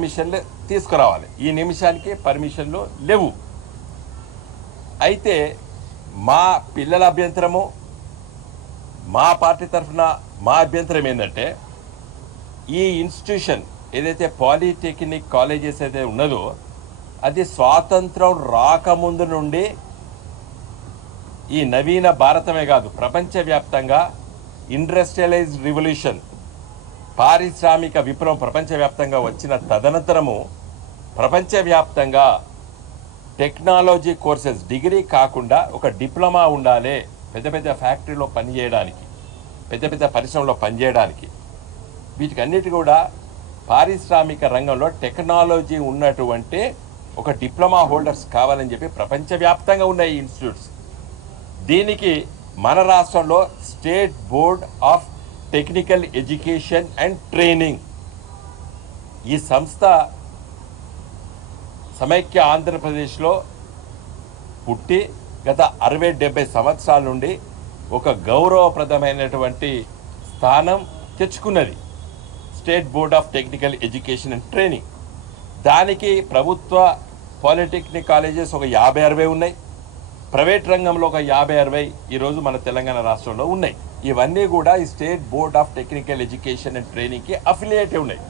పర్మిషన్లు తీసుకురావాలి. ఈ నిమిషానికి పర్మిషన్లు లేవు. అయితే మా పిల్లల అభ్యంతరము, మా పార్టీ తరఫున మా అభ్యంతరం ఏంటంటే, ఈ ఇన్స్టిట్యూషన్ ఏదైతే పాలిటెక్నిక్ కాలేజెస్ అయితే ఉన్నదో అది స్వాతంత్రం రాకముందు నుండి ఈ నవీన భారతమే కాదు, ప్రపంచవ్యాప్తంగా ఇండస్ట్రియలైజ్డ్ రివల్యూషన్, పారిశ్రామిక విప్లవం ప్రపంచవ్యాప్తంగా వచ్చిన తదనంతరము ప్రపంచవ్యాప్తంగా టెక్నాలజీ కోర్సెస్ డిగ్రీ కాకుండా ఒక డిప్లొమా ఉండాలి పెద్ద పెద్ద ఫ్యాక్టరీలో పనిచేయడానికి, పెద్ద పెద్ద పరిశ్రమలో పనిచేయడానికి. వీటికన్నిటి కూడా పారిశ్రామిక రంగంలో టెక్నాలజీ ఉన్నటువంటి ఒక డిప్లొమా హోల్డర్స్ కావాలని చెప్పి ప్రపంచవ్యాప్తంగా ఉన్నాయి ఈ ఇన్స్టిట్యూట్స్. దీనికి మన రాష్ట్రంలో state board of technical education and training ఈ సంస్థ సమైక్య ఆంధ్రప్రదేశ్లో పుట్టి గత 60-70 సంవత్సరాల నుండి ఒక గౌరవప్రదమైనటువంటి స్థానం తెచ్చుకున్నది state board of technical education and training. దానికి ప్రభుత్వ పాలిటెక్నిక్ కాలేజెస్ ఒక 50-60 ఉన్నాయి, ప్రైవేట్ రంగంలో ఒక 50-60 ఈరోజు మన తెలంగాణ రాష్ట్రంలో ఉన్నాయి. ఇవన్నీ కూడా ఈ state board of technical education and ట్రైనింగ్కి అఫిలియేట్ ఉన్నాయి.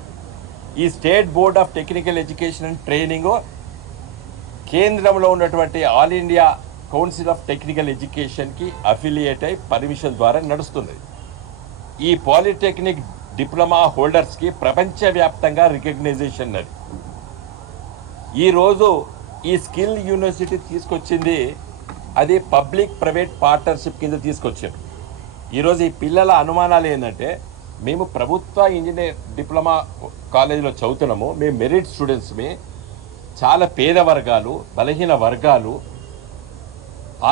ఈ state board of technical education and training కేంద్రంలో ఉన్నటువంటి all India council of technical ఎడ్యుకేషన్కి అఫిలియేట్ అయి పర్మిషన్ ద్వారా నడుస్తుంది. ఈ పాలిటెక్నిక్ డిప్లొమా హోల్డర్స్కి ప్రపంచవ్యాప్తంగా రికగ్నైజేషన్ అది. ఈరోజు ఈ స్కిల్ యూనివర్సిటీ తీసుకొచ్చింది అది పబ్లిక్ ప్రైవేట్ పార్ట్నర్షిప్ కింద తీసుకొచ్చారు. ఈరోజు ఈ పిల్లల అనుమానాలు ఏంటంటే, మేము ప్రభుత్వ ఇంజనీర్ డిప్లొమా కాలేజీలో చదువుతున్నాము, మేము మెరిట్ స్టూడెంట్స్మి, చాలా పేద వర్గాలు, బలహీన వర్గాలు,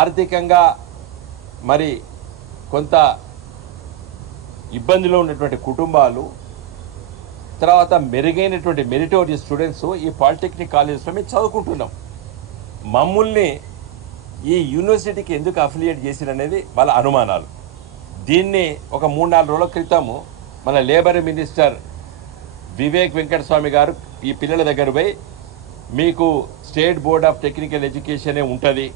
ఆర్థికంగా మరి కొంత ఇబ్బందిలో ఉన్నటువంటి కుటుంబాలు, తర్వాత మెరుగైనటువంటి మెరిటోరియస్ స్టూడెంట్స్ ఈ పాలిటెక్నిక్ కాలేజెస్లో మేము చదువుకుంటున్నాం. మమ్మల్ని ఈ యూనివర్సిటీకి ఎందుకు అఫిలియేట్ చేసిరనేది వాళ్ళ అనుమానాలు. దీన్ని ఒక 3-4 రోజుల క్రితము మన లేబర్ మినిస్టర్ వివేక్ వెంకటస్వామి గారు ఈ పిల్లల దగ్గర పోయి, మీకు స్టేట్ బోర్డ్ ఆఫ్ టెక్నికల్ ఎడ్యుకేషనే ఉంటుంది,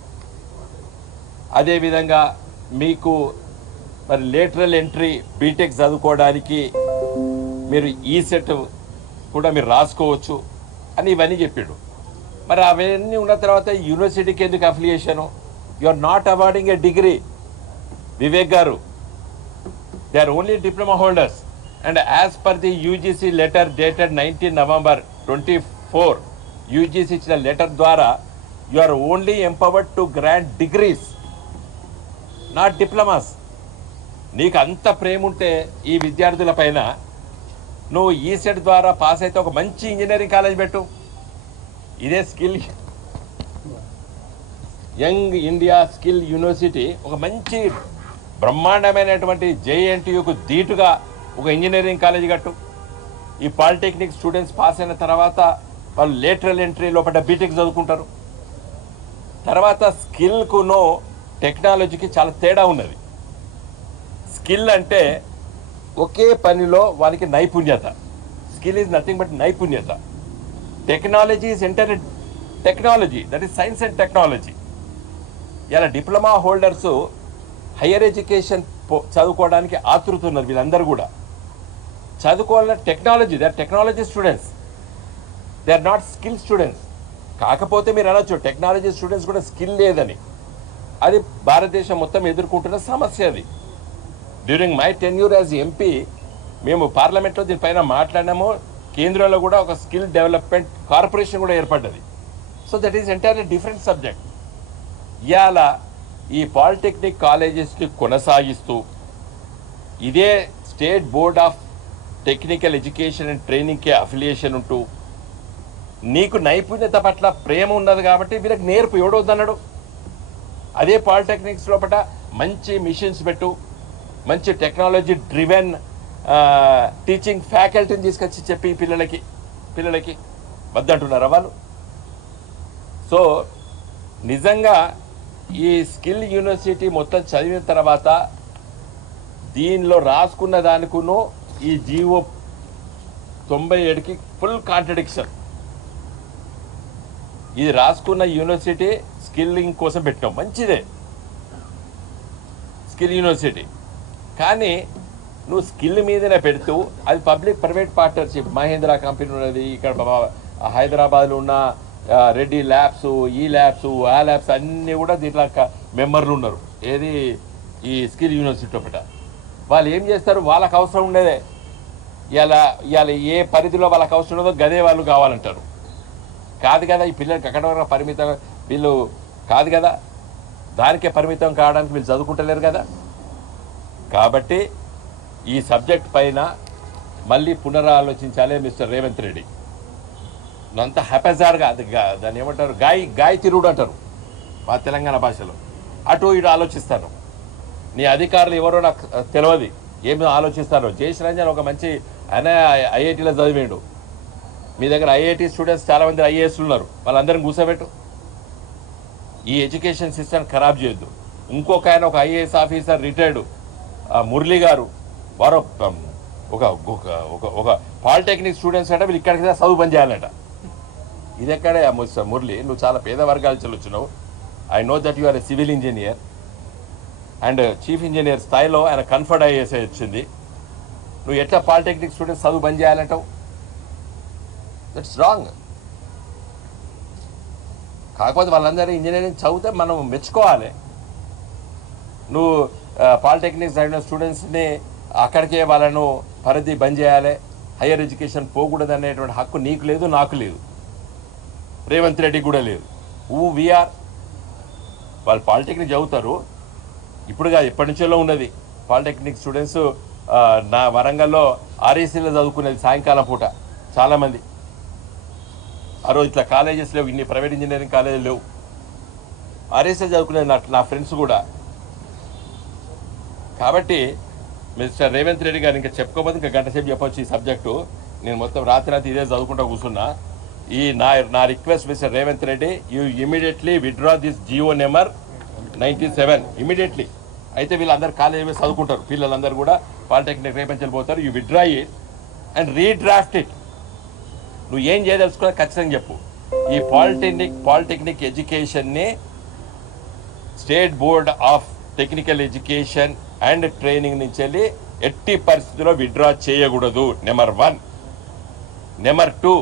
అదేవిధంగా మీకు మరి లేటరల్ ఎంట్రీ బీటెక్ చదువుకోవడానికి మీరు ఈసెట్ కూడా మీరు రాసుకోవచ్చు అని ఇవన్నీ చెప్పాడు. మరి అవన్నీ ఉన్న తర్వాత యూనివర్సిటీకి ఎందుకు affiliation? You are not awarding a degree Vivek గారు, they are only diploma holders. And as per the UGC letter dated 19 November 2024 UGC ఇచ్చిన లెటర్ ద్వారా you are only empowered to grant degrees, not diplomas. నీకు అంత ప్రేమ ఉంటే ఈ విద్యార్థుల పైన, నువ్వు ఈసెట్ ద్వారా పాస్ అయితే ఒక మంచి ఇంజనీరింగ్ కాలేజ్ పెట్టు. ఇదే skill young India skill university ఒక మంచి బ్రహ్మాండమైనటువంటి జేఎన్టీయూకు ధీటుగా ఒక ఇంజనీరింగ్ కాలేజ్ కట్టు. ఈ పాలిటెక్నిక్ స్టూడెంట్స్ పాస్ అయిన తర్వాత వాళ్ళు లేటరల్ ఎంట్రీ లోపల బీటెక్ చదువుకుంటారు. తర్వాత స్కిల్కునో టెక్నాలజీకి చాలా తేడా ఉన్నది. స్కిల్ అంటే ఒకే పనిలో వారికి నైపుణ్యత. స్కిల్ ఈజ్ నథింగ్ బట్ నైపుణ్యత. Technology is enter technology, that is science and technology. ఇలా డిప్లొమా హోల్డర్స్ హయ్యర్ ఎడ్యుకేషన్ చదువుకోవడానికి ఆతృతున్నారు. వీళ్ళందరూ కూడా చదువుకోవాలన్న technology, they are technology students, they are not skill students. కాకపోతే మీరు అనొచ్చు టెక్నాలజీ స్టూడెంట్స్ కూడా స్కిల్ లేదని. అది భారతదేశం మొత్తం ఎదుర్కొంటున్న సమస్య. అది during my tenure as MP మేము పార్లమెంట్లో దీనిపైన మాట్లాడినాము. కేంద్రంలో కూడా ఒక స్కిల్ డెవలప్మెంట్ కార్పొరేషన్ కూడా ఏర్పడ్డది. So that is entirely different subject. ఇవాళ ఈ పాలిటెక్నిక్ కాలేజెస్కి కొనసాగిస్తూ ఇదే state board of technical education and ట్రైనింగ్కి అఫిలియేషన్ ఉంటూ, నీకు నైపుణ్యత పట్ల ప్రేమ ఉన్నది కాబట్టి వీళ్ళకి నేర్పు, ఎవడొద్దన్నాడు? అదే పాలిటెక్నిక్స్ లోపల మంచి మిషన్స్ పెట్టు, మంచి టెక్నాలజీ డ్రివెన్ టీచింగ్ ఫ్యాకల్టీని తీసుకొచ్చి చెప్పి పిల్లలకి వద్దంటున్నారా వాళ్ళు? సో నిజంగా ఈ స్కిల్ యూనివర్సిటీ మొత్తం చదివిన తర్వాత దీనిలో రాసుకున్న దానికును ఈ జీవో 97కి ఫుల్ కాంట్రడిక్షన్. ఇది రాసుకున్న యూనివర్సిటీ స్కిల్లింగ్ కోసం పెట్టినాం, మంచిదే స్కిల్ యూనివర్సిటీ. కానీ నువ్వు స్కిల్ మీదనే పెడుతూ అది public private partnership. Mahindra company ఉన్నది ఇక్కడ హైదరాబాద్లో ఉన్న రెడ్డి ల్యాబ్స్, ఈ ల్యాబ్స్, ఆ ల్యాబ్స్ అన్నీ కూడా దీంట్లో మెంబర్లు ఉన్నారు. ఏది ఈ స్కిల్ యూనివర్సిటీ ఒకట. వాళ్ళు ఏం చేస్తారు, వాళ్ళకి అవసరం ఉండేదే. ఇవాళ ఏ పరిధిలో వాళ్ళకి అవసరం ఉండదో గదే వాళ్ళు కావాలంటారు. కాదు కదా, ఈ పిల్లలకి అక్కడ వరకు పరిమితం వీళ్ళు కాదు కదా, దానికే పరిమితం కావడానికి వీళ్ళు చదువుకుంటలేరు కదా. కాబట్టి ఈ సబ్జెక్ట్ పైన మళ్ళీ పునరాలోచించాలి మిస్టర్ రేవంత్ రెడ్డి. అంత హ్యాపెజార్గా దాన్ని ఏమంటారు, గాయ తిరుగుడు అంటారు మా తెలంగాణ భాషలో. అటు ఇటు ఆలోచిస్తాను. నీ అధికారులు ఎవరో నాకు తెలియదు, ఏమి ఆలోచిస్తారో. జయేష్ రంజన్ ఒక మంచి ఆయన ఐఐటీలో చదివేడు. మీ దగ్గర ఐఐటీ స్టూడెంట్స్ చాలామంది ఐఏఎస్ ఉన్నారు, వాళ్ళందరినీ కూర్చోబెట్టు. ఈ ఎడ్యుకేషన్ సిస్టమ్ ఖరాబ్ చేయొద్దు. ఇంకొక ఆయన ఒక ఐఏఎస్ ఆఫీసర్ రిటైర్డ్ మురళి గారు, వారు ఒక పాలిటెక్నిక్ స్టూడెంట్స్ అంటే వీళ్ళు ఇక్కడికి చదువు పని చేయాలట. ఇది ఎక్కడే మురళి, నువ్వు చాలా పేద వర్గాల నుంచి వచ్చినావు. I know that you are a civil engineer and chief engineer స్థాయిలో ఆయన కన్ఫర్డ్ ఐఏఎస్ వచ్చింది. నువ్వు ఎట్లా పాలిటెక్నిక్ స్టూడెంట్స్ చదువు బంద్ చేయాలంటావు? That's wrong. కాకపోతే వాళ్ళందరూ ఇంజనీరింగ్ చదివితే మనం మెచ్చుకోవాలి. నువ్వు పాలిటెక్నిక్ చదివిన స్టూడెంట్స్ని అక్కడికే వాళ్ళను పరిధి బంద్ చేయాలి, హయ్యర్ ఎడ్యుకేషన్ పోకూడదు అనేటువంటి హక్కు నీకు లేదు, నాకు లేదు, రేవంత్ రెడ్డి కూడా లేదు. వీఆర్ వాళ్ళు పాలిటెక్నిక్ చదువుతారు. ఇప్పుడు కాదు, ఎప్పటి నుంచో ఉన్నది పాలిటెక్నిక్ స్టూడెంట్స్. నా వరంగల్లో ఆర్ఏసీలో చదువుకునేది సాయంకాలం పూట చాలామంది. ఆ రోజు ఇట్లా కాలేజెస్ లేవు, ఇన్ని ప్రైవేట్ ఇంజనీరింగ్ కాలేజీలు లేవు. ఆర్ఏసీలో చదువుకునేది నా ఫ్రెండ్స్ కూడా. కాబట్టి మిస్టర్ రేవంత్ రెడ్డి గారు ఇంకా చెప్పుకోకపోతే ఇంకా గంట సేపు చెప్పొచ్చు ఈ సబ్జెక్టు. నేను మొత్తం రాత్రి ఇదే చదువుకుంటూ కూర్చున్నా. నా request mister Revanth Reddy, you immediately withdraw this G O number 97 immediately. అయితే వీళ్ళందరూ కాలేజీ చదువుకుంటారు, పిల్లలందరూ కూడా పాలిటెక్నిక్ రేపంచలు పోతారు. You withdraw it and redraft it. నువ్వు ఏం చేయదలుచుకున్నా ఖచ్చితంగా చెప్పు. ఈ పాలిటెక్నిక్ ఎడ్యుకేషన్ని state board of technical education and training నుంచి వెళ్ళి ఎట్టి పరిస్థితుల్లో విత్డ్రా చేయకూడదు. నెంబర్ 1. నెంబర్ 2,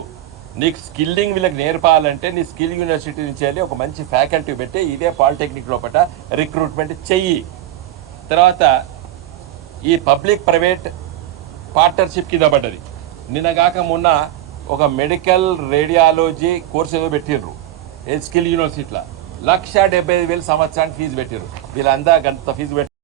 నీకు స్కిల్లింగ్ వీళ్ళకి నేర్పాలంటే నీ స్కిల్ యూనివర్సిటీ నుంచి వెళ్ళి ఒక మంచి ఫ్యాకల్టీ పెట్టి ఇదే పాలిటెక్నిక్ లోపల రిక్రూట్మెంట్ చెయ్యి. తర్వాత ఈ పబ్లిక్ ప్రైవేట్ పార్ట్నర్షిప్ కింద పడ్డది. నిన్నగాక మొన్న ఒక మెడికల్ రేడియాలజీ కోర్స్ ఏదో పెట్టిర్రు స్కిల్ యూనివర్సిటీలో. 1,75,000 సంవత్సరానికి ఫీజు పెట్టిర్రు. వీళ్ళంతా గంత ఫీజు